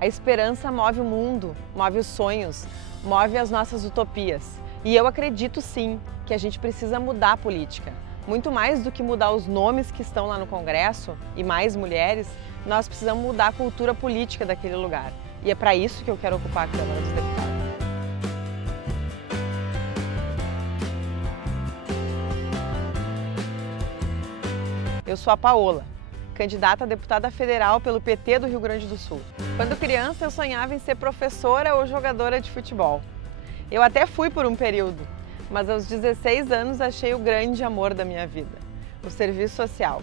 A esperança move o mundo, move os sonhos, move as nossas utopias. E eu acredito sim que a gente precisa mudar a política. Muito mais do que mudar os nomes que estão lá no Congresso e mais mulheres, nós precisamos mudar a cultura política daquele lugar. E é para isso que eu quero ocupar a Câmara dos Deputados. Eu sou a Paola, candidata a deputada federal pelo PT do Rio Grande do Sul. Quando criança, eu sonhava em ser professora ou jogadora de futebol. Eu até fui por um período, mas aos 16 anos achei o grande amor da minha vida, o serviço social,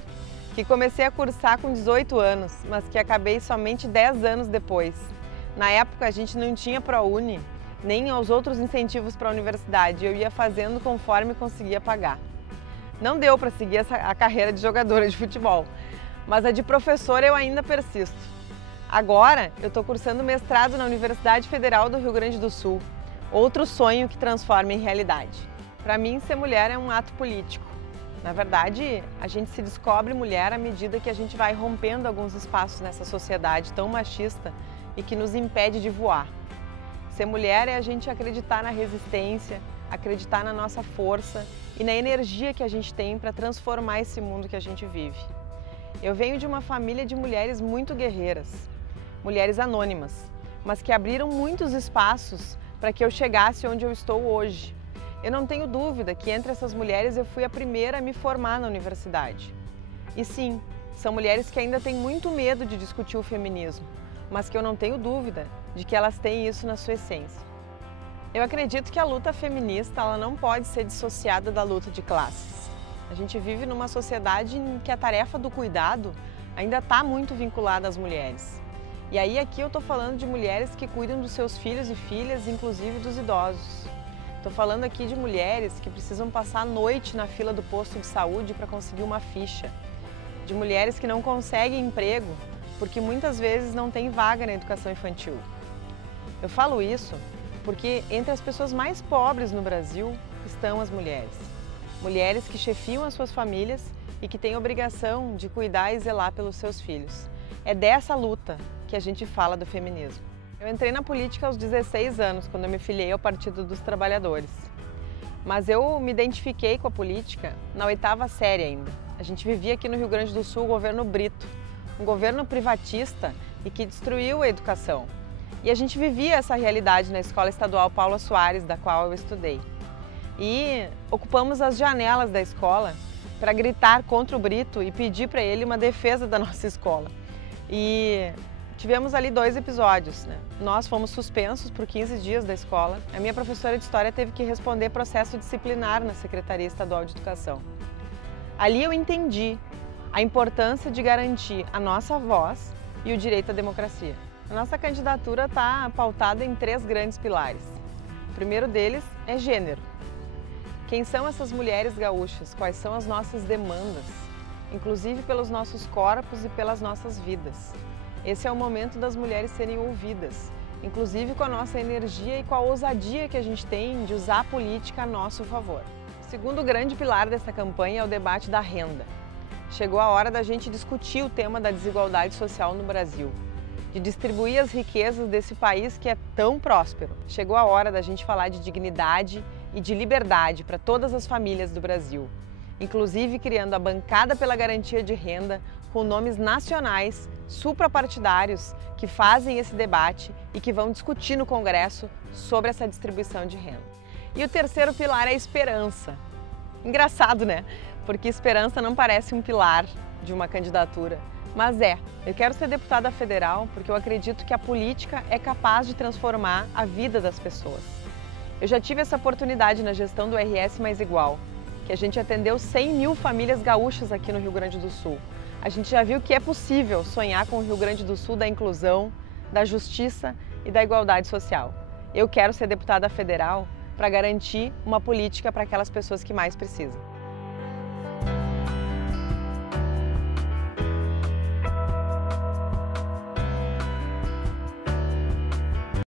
que comecei a cursar com 18 anos, mas que acabei somente 10 anos depois. Na época, a gente não tinha ProUni, nem os outros incentivos para a universidade, eu ia fazendo conforme conseguia pagar. Não deu para seguir a carreira de jogadora de futebol, mas a de professora eu ainda persisto. Agora, eu estou cursando mestrado na Universidade Federal do Rio Grande do Sul, outro sonho que transforma em realidade. Para mim, ser mulher é um ato político. Na verdade, a gente se descobre mulher à medida que a gente vai rompendo alguns espaços nessa sociedade tão machista e que nos impede de voar. Ser mulher é a gente acreditar na resistência, acreditar na nossa força e na energia que a gente tem para transformar esse mundo que a gente vive. Eu venho de uma família de mulheres muito guerreiras, mulheres anônimas, mas que abriram muitos espaços para que eu chegasse onde eu estou hoje. Eu não tenho dúvida que entre essas mulheres eu fui a primeira a me formar na universidade. E sim, são mulheres que ainda têm muito medo de discutir o feminismo, mas que eu não tenho dúvida de que elas têm isso na sua essência. Eu acredito que a luta feminista ela não pode ser dissociada da luta de classes. A gente vive numa sociedade em que a tarefa do cuidado ainda está muito vinculada às mulheres. E aí aqui eu estou falando de mulheres que cuidam dos seus filhos e filhas, inclusive dos idosos. Estou falando aqui de mulheres que precisam passar a noite na fila do posto de saúde para conseguir uma ficha. De mulheres que não conseguem emprego porque muitas vezes não tem vaga na educação infantil. Eu falo isso porque entre as pessoas mais pobres no Brasil estão as mulheres. Mulheres que chefiam as suas famílias e que têm a obrigação de cuidar e zelar pelos seus filhos. É dessa luta que a gente fala do feminismo. Eu entrei na política aos 16 anos, quando eu me filiei ao Partido dos Trabalhadores. Mas eu me identifiquei com a política na 8ª série ainda. A gente vivia aqui no Rio Grande do Sul o governo Brito, um governo privatista e que destruiu a educação. E a gente vivia essa realidade na Escola Estadual Paula Soares, da qual eu estudei. E ocupamos as janelas da escola para gritar contra o Brito e pedir para ele uma defesa da nossa escola. E tivemos ali 2 episódios, né? Nós fomos suspensos por 15 dias da escola. A minha professora de História teve que responder processo disciplinar na Secretaria Estadual de Educação. Ali eu entendi a importância de garantir a nossa voz e o direito à democracia. A nossa candidatura está pautada em 3 grandes pilares. O primeiro deles é gênero. Quem são essas mulheres gaúchas? Quais são as nossas demandas? Inclusive pelos nossos corpos e pelas nossas vidas. Esse é o momento das mulheres serem ouvidas, inclusive com a nossa energia e com a ousadia que a gente tem de usar a política a nosso favor. O segundo grande pilar dessa campanha é o debate da renda. Chegou a hora da gente discutir o tema da desigualdade social no Brasil, de distribuir as riquezas desse país que é tão próspero. Chegou a hora da gente falar de dignidade e de liberdade para todas as famílias do Brasil, inclusive criando a bancada pela garantia de renda com nomes nacionais, suprapartidários, que fazem esse debate e que vão discutir no Congresso sobre essa distribuição de renda. E o terceiro pilar é a esperança. Engraçado, né? Porque esperança não parece um pilar de uma candidatura, mas é. Eu quero ser deputada federal porque eu acredito que a política é capaz de transformar a vida das pessoas. Eu já tive essa oportunidade na gestão do RS Mais Igual, que a gente atendeu 100 mil famílias gaúchas aqui no Rio Grande do Sul. A gente já viu que é possível sonhar com o Rio Grande do Sul da inclusão, da justiça e da igualdade social. Eu quero ser deputada federal para garantir uma política para aquelas pessoas que mais precisam.